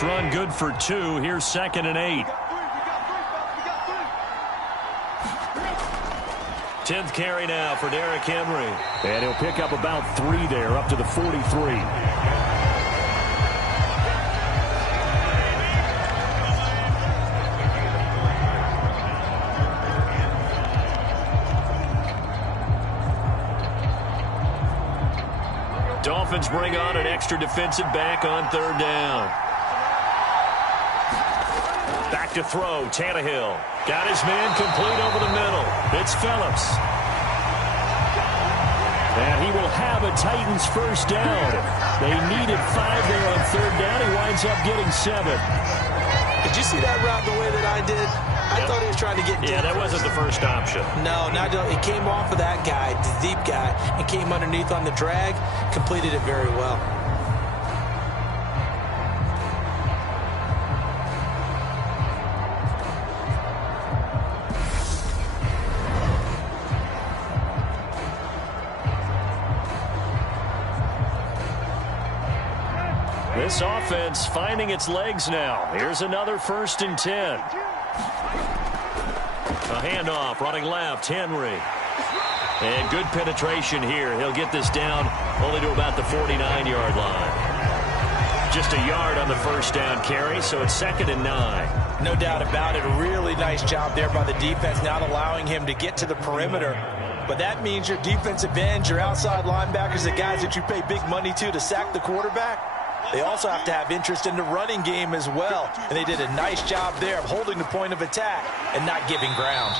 this run good for 2. Here's 2nd and 8. 10th carry now for Derrick Henry. And he'll pick up about 3 there, up to the 43. Dolphins bring on an extra defensive back on 3rd down. Back to throw, Tannehill. Got his man complete over the middle. It's Phillips. And he will have a Titans first down. They needed 5 there on 3rd down. He winds up getting 7. Did you see that route the way that I did? I thought he was trying to get deep. Yeah, that wasn't the first option. No, it came off of that guy, the deep guy, and came underneath on the drag, completed it very well. This offense finding its legs now. Here's another 1st and 10. A handoff, running left, Henry. And good penetration here. He'll get this down only to about the 49-yard line. Just a yard on the first down carry, so it's 2nd and 9. No doubt about it. A really nice job there by the defense, not allowing him to get to the perimeter. But that means your defensive ends, your outside linebackers, the guys that you pay big money to sack the quarterback, they also have to have interest in the running game as well. And they did a nice job there of holding the point of attack and not giving ground.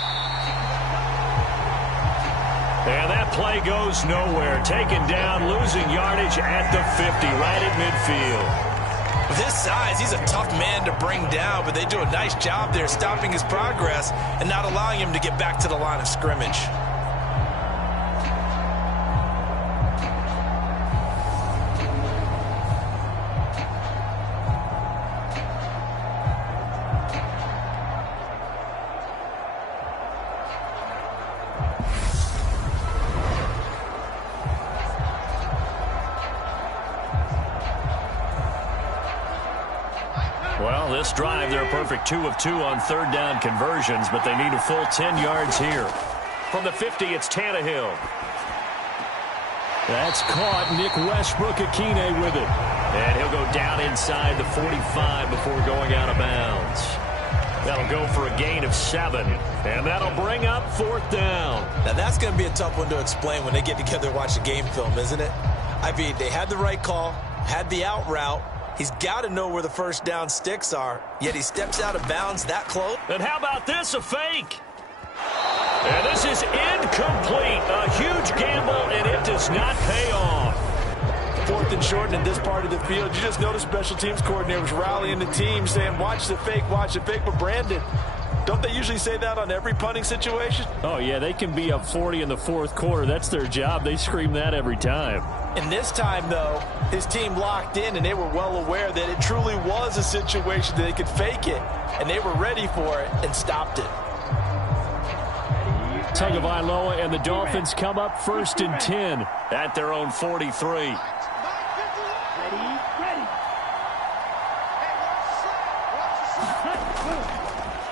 And that play goes nowhere. Taken down, losing yardage at the 50, right at midfield. With his size, he's a tough man to bring down, but they do a nice job there stopping his progress and not allowing him to get back to the line of scrimmage. Well, this drive, they're a perfect 2 of 2 on 3rd down conversions, but they need a full 10 yards here. From the 50, it's Tannehill. That's caught. Nick Westbrook-Akine with it. And he'll go down inside the 45 before going out of bounds. That'll go for a gain of 7, and that'll bring up 4th down. Now, that's going to be a tough one to explain when they get together and watch the game film, isn't it? I mean, they had the right call, had the out route. He's got to know where the first down sticks are, yet he steps out of bounds that close. And how about this, a fake? And this is incomplete. A huge gamble, and it does not pay off. 4th and short in this part of the field. You just noticed special teams coordinators rallying the team, saying, watch the fake, watch the fake. But, Brandon, don't they usually say that on every punting situation? Oh, yeah, they can be up 40 in the 4th quarter. That's their job. They scream that every time. And this time, though, his team locked in, and they were well aware that it truly was a situation that they could fake it, and they were ready for it and stopped it. Tagovailoa and the Dolphins come up 1st and 10 at their own 43.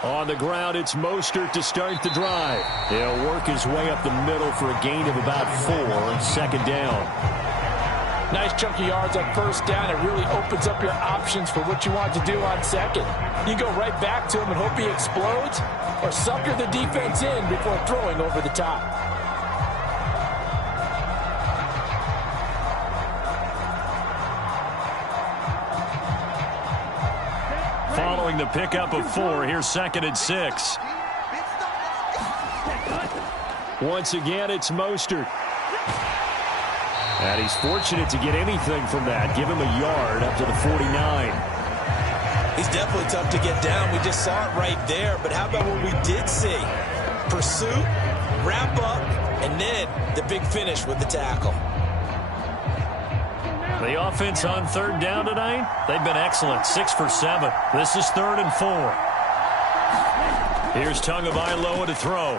On the ground, it's Mostert to start the drive. He'll work his way up the middle for a gain of about 4, 2nd down. Nice chunky yards on 1st down. It really opens up your options for what you want to do on 2nd. You go right back to him and hope he explodes, or sucker the defense in before throwing over the top. Following the pickup of 4, here's 2nd and 6. Once again, it's Mostert. And he's fortunate to get anything from that. Give him a yard up to the 49. He's definitely tough to get down. We just saw it right there. But how about what we did see? Pursuit, wrap up, and then the big finish with the tackle. The offense on 3rd down tonight, they've been excellent. 6 for 7. This is 3rd and 4. Here's Tagovailoa to throw.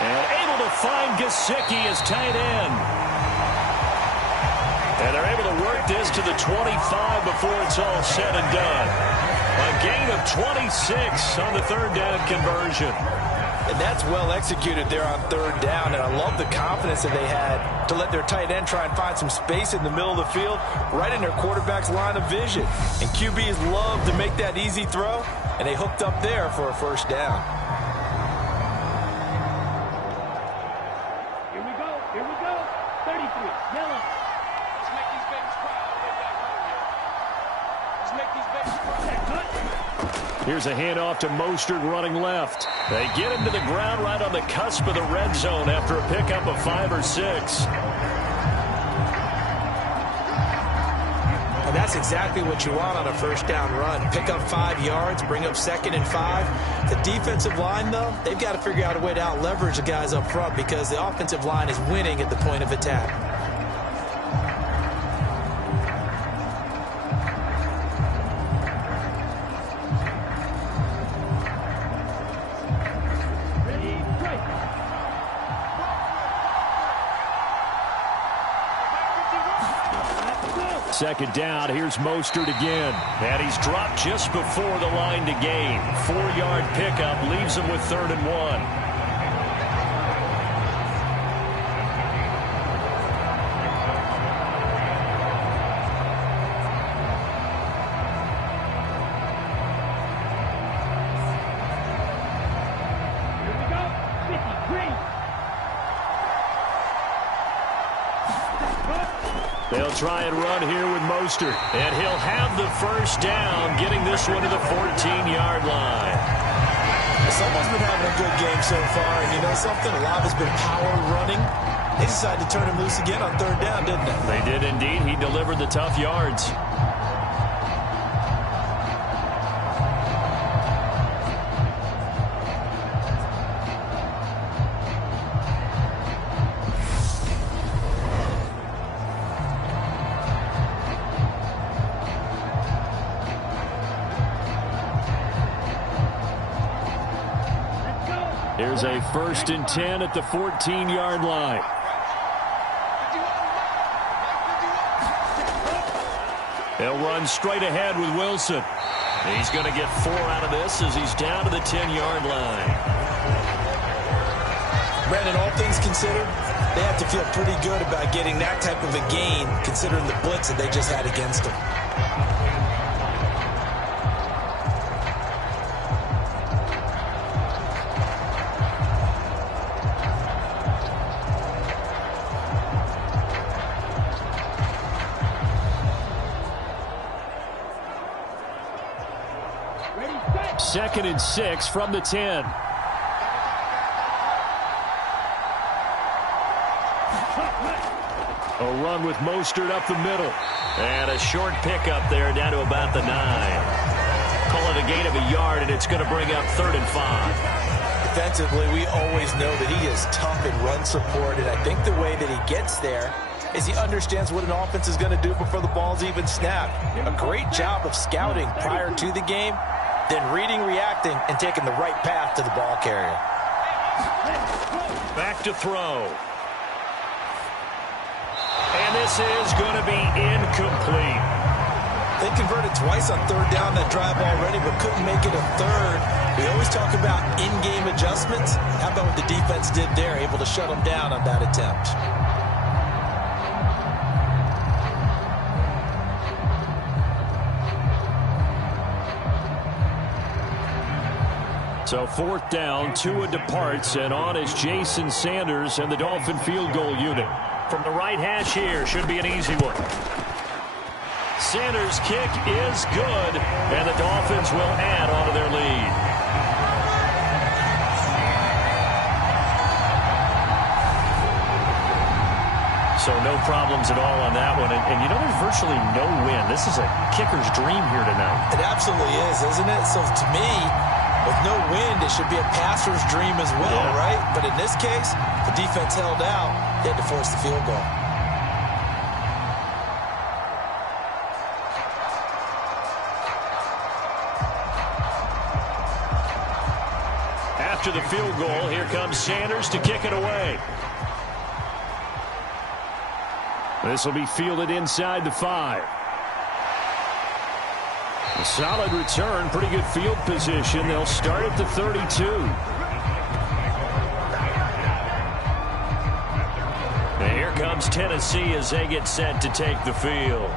And able to find Gesicki as tight end. And they're able to work get this to the 25 before it's all said and done. A gain of 26 on the third down conversion. And that's well executed there on third down, and I love the confidence that they had to let their tight end try and find some space in the middle of the field, right in their quarterback's line of vision. And QBs love to make that easy throw, and they hooked up there for a first down. Here we go, 33, yellow. Let's make these babies cry all the way back home here. Let's make these babies cry. Here's a handoff to Mostert running left. They get him to the ground right on the cusp of the red zone after a pickup of 5 or 6. And that's exactly what you want on a first down run. Pick up 5 yards, bring up 2nd and 5. The defensive line, though, they've got to figure out a way to out-leverage the guys up front because the offensive line is winning at the point of attack. Second down, here's Mostert again. And he's dropped just before the line to gain. 4-yard pickup leaves him with 3rd and 1. They'll try and run here with Mostert. And he'll have the first down, getting this one to the 14-yard line. Someone's been having a good game so far, and you know something? A lot has been power running. They decided to turn him loose again on third down, didn't they? They did indeed. He delivered the tough yards. Here's a 1st and 10 at the 14-yard line. They'll run straight ahead with Wilson. He's going to get 4 out of this as he's down to the 10-yard line. Brandon, all things considered, they have to feel pretty good about getting that type of a gain considering the blitz that they just had against them. Second and 6 from the 10. A run with Mostert up the middle. And a short pickup there down to about the 9. Call it a gain of a yard, and it's going to bring up 3rd and 5. Defensively, we always know that he is tough in run support, and I think the way that he gets there is he understands what an offense is going to do before the ball's even snapped. A great job of scouting prior to the game, then reading, reacting, and taking the right path to the ball carrier. Back to throw. And this is going to be incomplete. They converted twice on third down that drive already, but couldn't make it a third. We always talk about in-game adjustments. How about what the defense did there, able to shut them down on that attempt? So 4th down, Tua departs, and on is Jason Sanders and the Dolphin field goal unit. From the right hash here, should be an easy one. Sanders' kick is good, and the Dolphins will add onto their lead. So no problems at all on that one. And you know, there's virtually no wind. This is a kicker's dream here tonight. It absolutely is, isn't it? So to me, with no wind, it should be a passer's dream as well, right? But in this case, the defense held out. They had to force the field goal. After the field goal, here comes Sanders to kick it away. This will be fielded inside the 5. A solid return, pretty good field position. They'll start at the 32. And here comes Tennessee as they get set to take the field.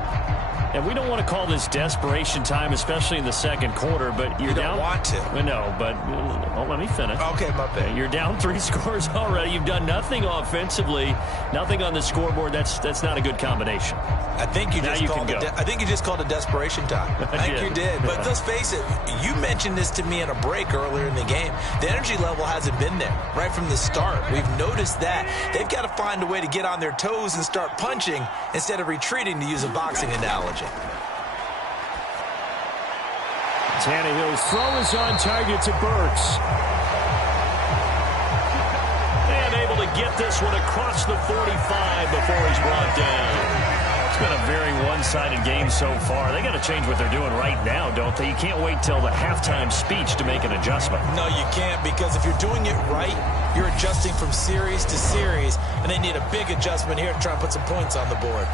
And we don't want to call this desperation time, especially in the second quarter, but you're down. You don't want to. No, but let me finish. Okay, my bad. You're down 3 scores already. You've done nothing offensively, nothing on the scoreboard. That's not a good combination. I think you just called it desperation time. I think you did. But let's face it, you mentioned this to me in a break earlier in the game. The energy level hasn't been there right from the start. We've noticed that. They've got to find a way to get on their toes and start punching instead of retreating, to use a boxing analogy. Tannehill's throw is on target to Burks. And able to get this one across the 45 before he's brought down. It's been a very one-sided game so far. They got to change what they're doing right now, don't they? You can't wait till the halftime speech to make an adjustment. No, you can't, because if you're doing it right, you're adjusting from series to series, and they need a big adjustment here to try and put some points on the board.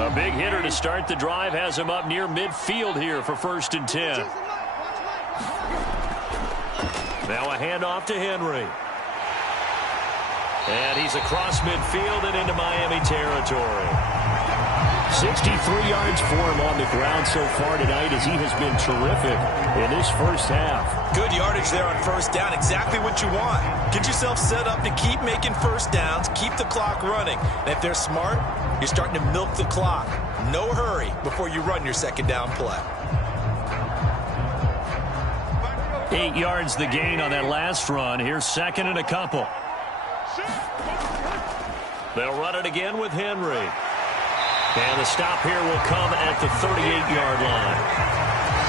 A big hitter to start the drive has him up near midfield here for 1st and 10. Now a handoff to Henry. And he's across midfield and into Miami territory. 63 yards for him on the ground so far tonight, as he has been terrific in this first half. Good yardage there on 1st down. Exactly what you want. Get yourself set up to keep making 1st downs, keep the clock running. And if they're smart, you're starting to milk the clock. No hurry before you run your 2nd down play. 8 yards the gain on that last run. Here's 2nd and a couple. They'll run it again with Henry. And the stop here will come at the 38-yard line.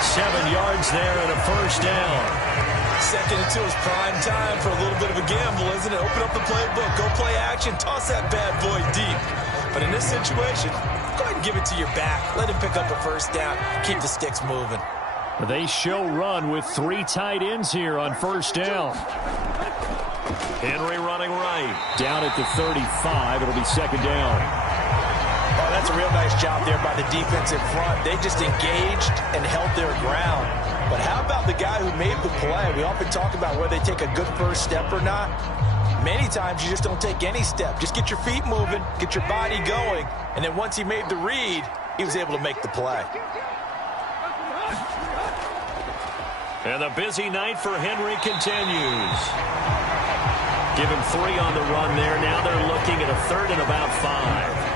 7 yards there and a 1st down. 2nd and 2 is prime time for a little bit of a gamble, isn't it? Open up the playbook, go play action, toss that bad boy deep. But in this situation, go ahead and give it to your back. Let him pick up a 1st down. Keep the sticks moving. They show run with 3 tight ends here on 1st down. Henry running right. Down at the 35. It'll be 2nd down. Oh, that's a real nice job there by the defense in front. They just engaged and held their ground. But how about the guy who made the play? We often talk about whether they take a good first step or not. Many times you just don't take any step. Just get your feet moving, get your body going, and then once he made the read, he was able to make the play. And the busy night for Henry continues. Give him 3 on the run there. Now they're looking at a 3rd and about 5.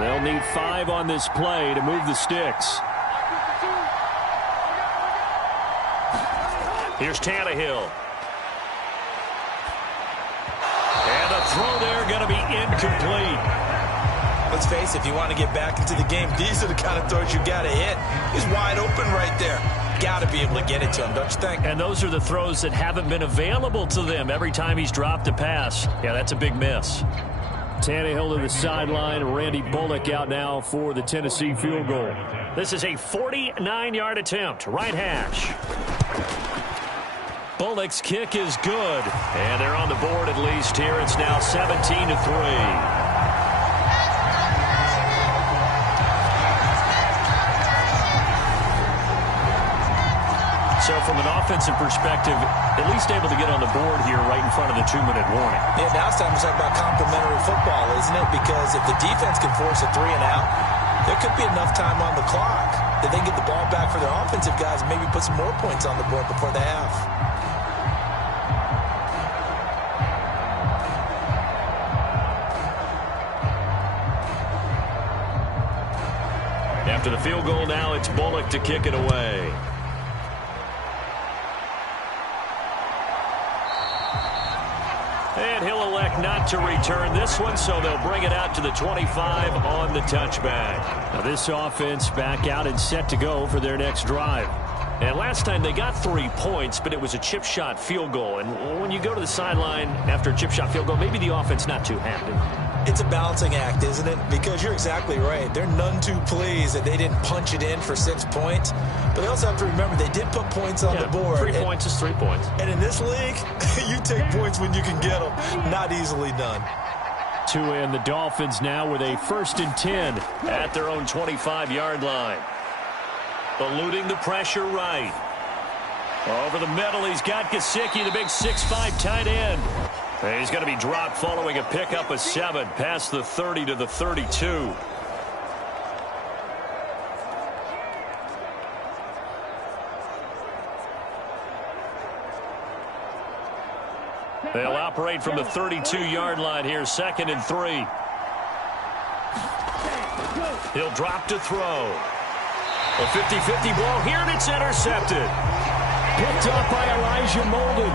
They'll need 5 on this play to move the sticks. Here's Tannehill. And a throw there going to be incomplete. Let's face it, if you want to get back into the game, these are the kind of throws you got to hit. He's wide open right there. Got to be able to get it to him, don't you think? And those are the throws that haven't been available to them every time he's dropped a pass. Yeah, that's a big miss. Tannehill to the sideline. Randy Bullock out now for the Tennessee field goal. This is a 49-yard attempt. Right hash. Bullock's kick is good. And they're on the board at least here. It's now 17-3. So from an offensive perspective, at least able to get on the board here right in front of the 2-minute warning. Yeah, now it's time to talk about complementary football, isn't it? Because if the defense can force a 3 and out, there could be enough time on the clock that they can get the ball back for their offensive guys and maybe put some more points on the board before the half. After the field goal now, it's Bullock to kick it away. And he'll elect not to return this one, so they'll bring it out to the 25 on the touchback. Now this offense back out and set to go for their next drive. And last time they got 3 points, but it was a chip shot field goal. And when you go to the sideline after a chip shot field goal, maybe the offense not too happy. It's a balancing act, isn't it? Because you're exactly right. They're none too pleased that they didn't punch it in for 6 points. But they also have to remember they did put points on the board. 3 points is 3 points. And in this league, you take points when you can get them. Not easily done. And the Dolphins now with a 1st and 10 at their own 25-yard line. Eluding the pressure right. Over the middle, he's got Gesicki, the big 6'5" tight end. And he's going to be dropped following a pickup of 7 past the 30 to the 32. They'll operate from the 32-yard line here, 2nd and 3. He'll drop to throw. A 50-50 ball here, and it's intercepted. Picked up by Elijah Molden.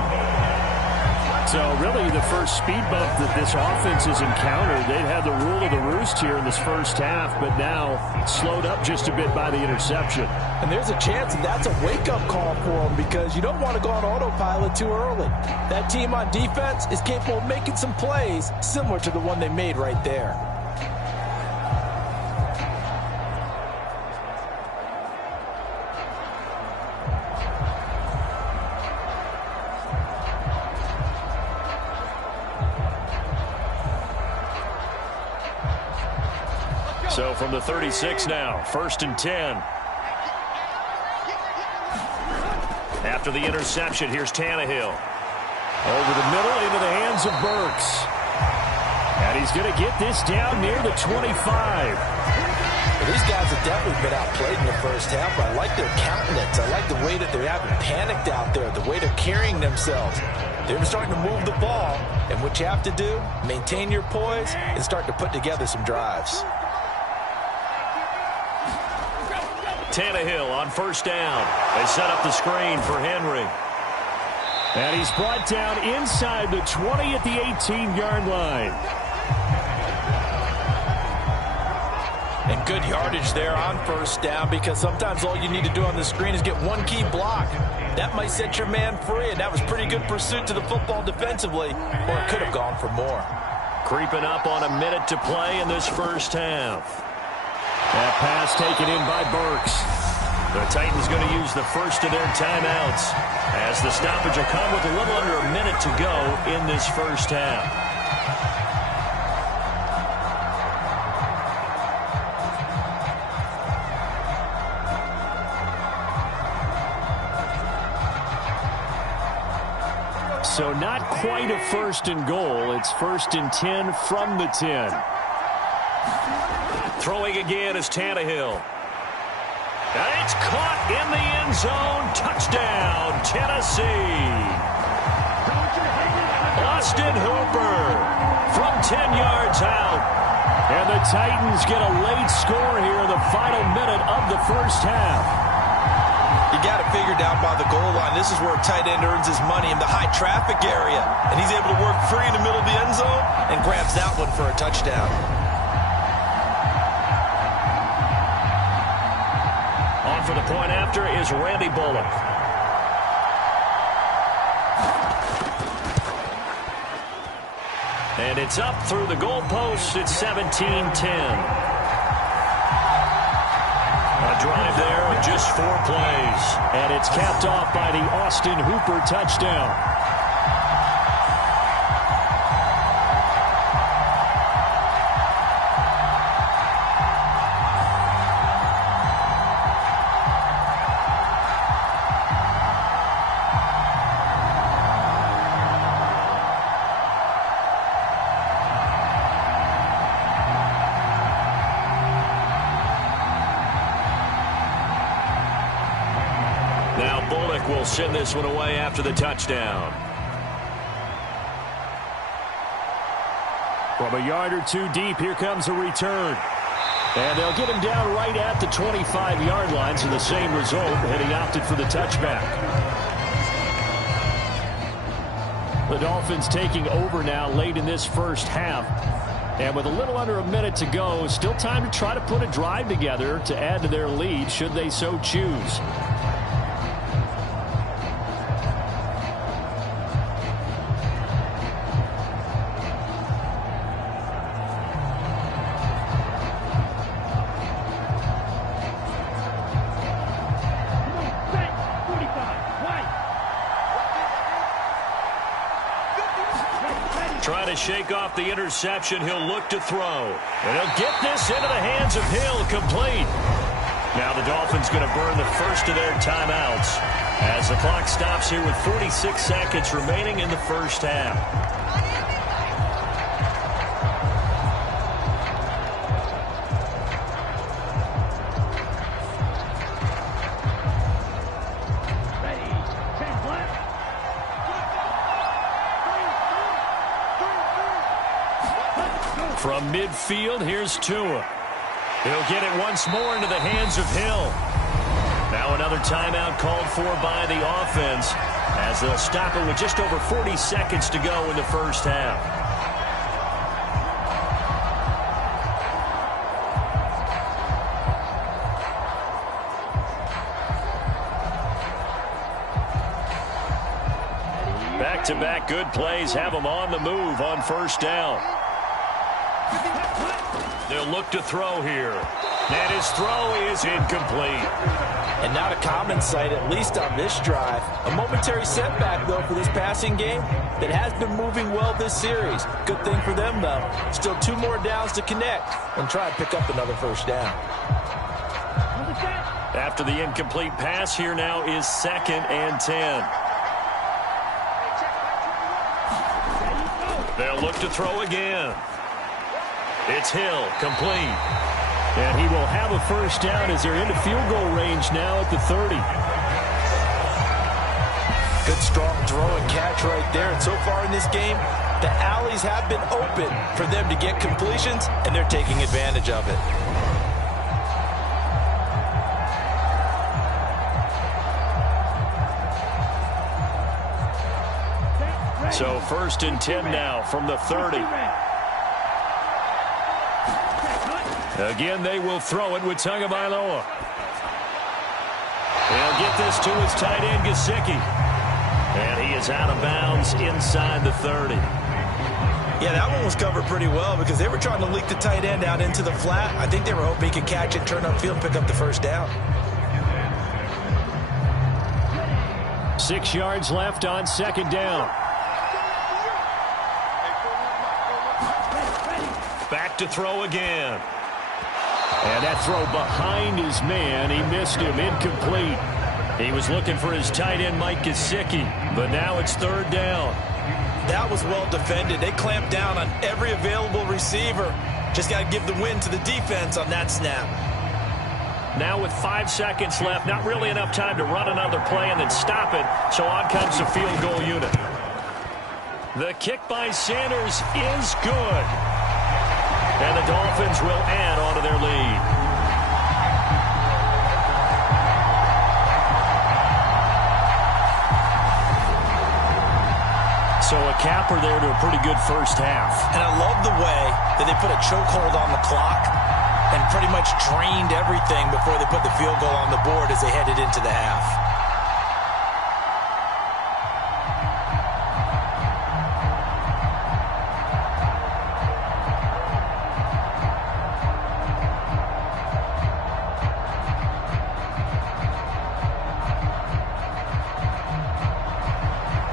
So really the first speed bump that this offense has encountered. They'd had the rule of the roost here in this first half, but now slowed up just a bit by the interception. And there's a chance that's a wake-up call for them because you don't want to go on autopilot too early. That team on defense is capable of making some plays similar to the one they made right there. So from the 36 now, 1st and 10. After the interception, here's Tannehill. Over the middle into the hands of Burks. And he's going to get this down near the 25. Well, these guys have definitely been outplayed in the first half, but I like their countenance. I like the way that they're having panicked out there, the way they're carrying themselves. They're starting to move the ball, and what you have to do, maintain your poise and start to put together some drives. Tannehill on 1st down. They set up the screen for Henry. And he's brought down inside the 20 at the 18-yard line. And good yardage there on 1st down because sometimes all you need to do on the screen is get one key block. That might set your man free, and that was pretty good pursuit to the football defensively, or it could have gone for more. Creeping up on a minute to play in this first half. That pass taken in by Burks. The Titans going to use the first of their timeouts as the stoppage will come with a little under a minute to go in this first half. So not quite a 1st and goal. It's 1st and 10 from the 10. Throwing again is Tannehill. And it's caught in the end zone. Touchdown, Tennessee. Austin Hooper from 10 yards out. And the Titans get a late score here in the final minute of the first half. You got it figured out by the goal line. This is where a tight end earns his money in the high traffic area. And he's able to work free in the middle of the end zone and grabs that one for a touchdown. On for the point after is Randy Bullock. And it's up through the goalposts. It's 17-10. A drive there of just 4 plays. And it's capped off by the Austin Hooper touchdown. Will send this one away after the touchdown. From a yard or 2 deep, here comes a return. And they'll get him down right at the 25-yard line, so the same result, and he opted for the touchback. The Dolphins taking over now late in this first half. And with a little under a minute to go, still time to try to put a drive together to add to their lead should they so choose. Trying to shake off the interception. He'll look to throw. And he'll get this into the hands of Hill, complete. Now the Dolphins going to burn the first of their timeouts as the clock stops here with 46 seconds remaining in the first half. From midfield, here's Tua. He'll get it once more into the hands of Hill. Now another timeout called for by the offense as they'll stop it with just over 40 seconds to go in the first half. Back-to-back good plays have them on the move on first down. They'll look to throw here. And his throw is incomplete. And not a common sight, at least on this drive. A momentary setback, though, for this passing game that has been moving well this series. Good thing for them, though. Still 2 more downs to connect and try and pick up another first down. After the incomplete pass, here now is 2nd and 10. They'll look to throw again. It's Hill, complete. And he will have a first down as they're into field goal range now at the 30. Good, strong throw and catch right there. And so far in this game, the alleys have been open for them to get completions, and they're taking advantage of it. So 1st and 10 now from the 30. Again, they will throw it with Tagovailoa. They'll get this to his tight end, Gesicki. And he is out of bounds inside the 30. Yeah, that one was covered pretty well because they were trying to leak the tight end out into the flat. I think they were hoping he could catch it, turn upfield, and pick up the first down. 6 yards left on 2nd down. Back to throw again. And that throw behind his man, he missed him, incomplete. He was looking for his tight end, Mike Gesicki, but now it's 3rd down. That was well defended. They clamped down on every available receiver. Just got to give the win to the defense on that snap. Now with 5 seconds left, not really enough time to run another play and then stop it, so on comes the field goal unit. The kick by Sanders is good. And the Dolphins will add on to their lead. So a capper there to a pretty good first half. And I love the way that they put a chokehold on the clock and pretty much drained everything before they put the field goal on the board as they headed into the half.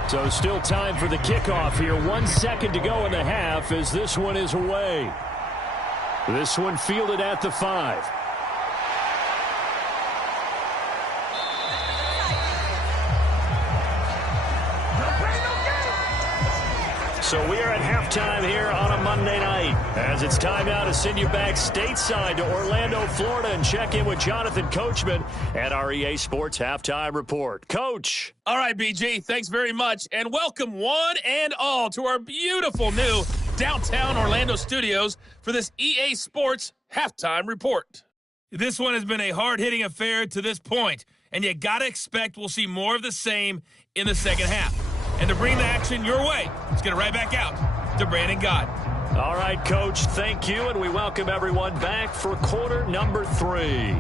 So still time for the kickoff here. 1 second to go in the half as this one is away. This one fielded at the 5. So we are at halftime here on a Monday night as it's time now to send you back stateside to Orlando, Florida, and check in with Jonathan Coachman at our EA Sports Halftime Report. Coach. All right, BG, thanks very much, and welcome one and all to our beautiful new downtown Orlando studios for this EA Sports Halftime Report. This one has been a hard-hitting affair to this point, and you got to expect we'll see more of the same in the second half. And to bring the action your way, let's get it right back out to Brandon Gott. All right, Coach, thank you, and we welcome everyone back for quarter number 3.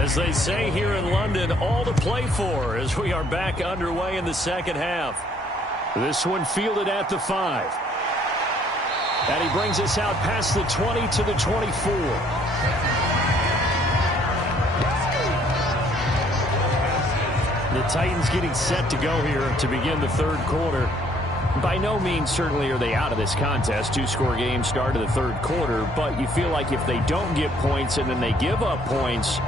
As they say here in London, all to play for as we are back underway in the second half. This one fielded at the 5. And he brings us out past the 20 to the 24. The Titans getting set to go here to begin the third quarter. By no means certainly are they out of this contest. 2-score game start of the third quarter, but you feel like if they don't get points and then they give up points,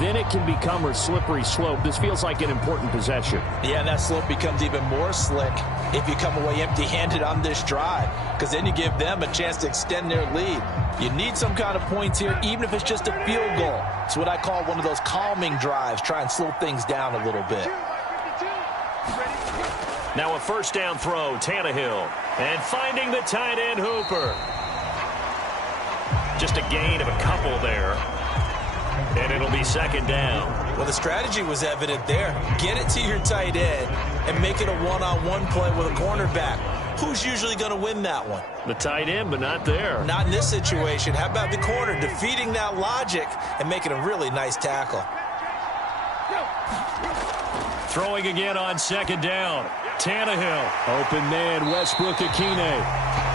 then it can become a slippery slope. This feels like an important possession. Yeah, that slope becomes even more slick if you come away empty-handed on this drive, because then you give them a chance to extend their lead. You need some kind of points here, even if it's just a field goal. It's what I call one of those calming drives. Try and slow things down a little bit. Now a first down throw, Tannehill. And finding the tight end, Hooper. Just a gain of a couple there. And it'll be second down. Well, the strategy was evident there. Get it to your tight end and make it a one-on-one play with a cornerback. Who's usually going to win that one? The tight end, but not there. Not in this situation. How about the corner defeating that logic and making a really nice tackle? Throwing again on second down. Tannehill. Open man, Westbrook-Akine.